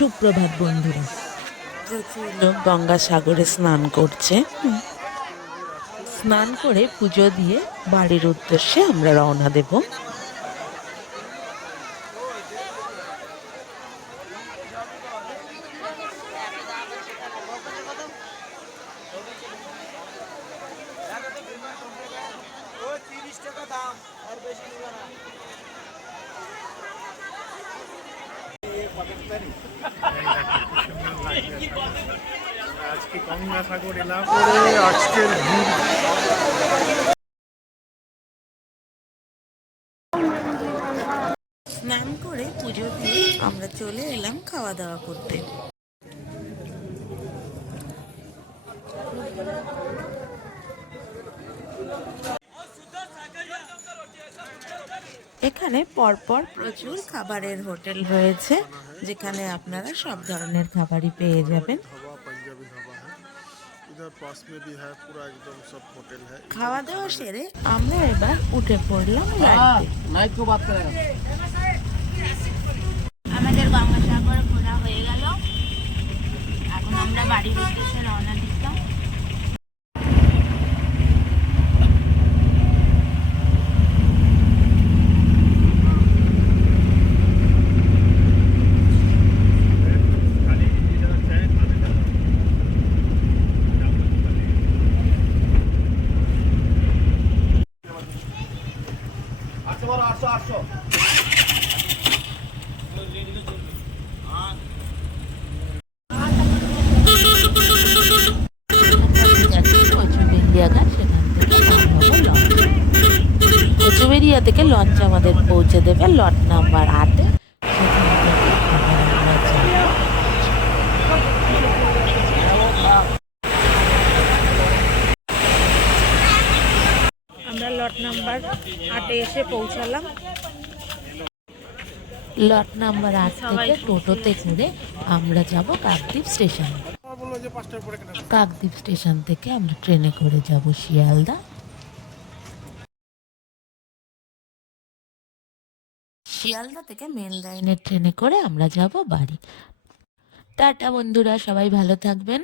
সুপ্রভাত বন্ধুরা। প্রচুর লোক গঙ্গাসাগরে স্নান করছে। স্নান করে পুজো দিয়ে বাড়ির উদ্দেশ্যে আমরা রওনা দেব। আজকে গঙ্গাসাগর এলাম করে আজকের স্নান করে পুজো দিয়ে আমরা চলে এলাম খাওয়া দাওয়া করতে। এখানে পরপর প্রচুর খাবারের হোটেল রয়েছে, যেখানে আপনারা সব ধরনের খাবারই পেয়ে যাবেন। पंजाबी ढाबा है इधर पास में भी है पूरा एकदम सब होटल है। খাওয়া দাওয়া সেরে আমরা এবার উঠে পড়লাম গাড়িতে। আমাদের গঙ্গাসাগর ঘোরা হয়ে গেল। এখন আমরা বাড়ির উদ্দেশ্যে রওনা দিতাম। কচুবেড়িয়া থেকে লঞ্চ আমাদের পৌঁছে দেবে লট নাম্বার 8-এ। আমরা লট নাম্বার 8-এ এসে পৌঁছালাম। লট নাম্বার 8 থেকে টোটোতে করে আমরা যাব কাকদ্বীপ স্টেশন। কাকদ্বীপ স্টেশন থেকে আমরা ট্রেনে করে যাব শিয়ালদা। শিয়ালদা থেকে মেল লাইনের ট্রেনে করে আমরা যাব বাড়ি। টাটা বন্ধুরা, সবাই ভালো থাকবেন।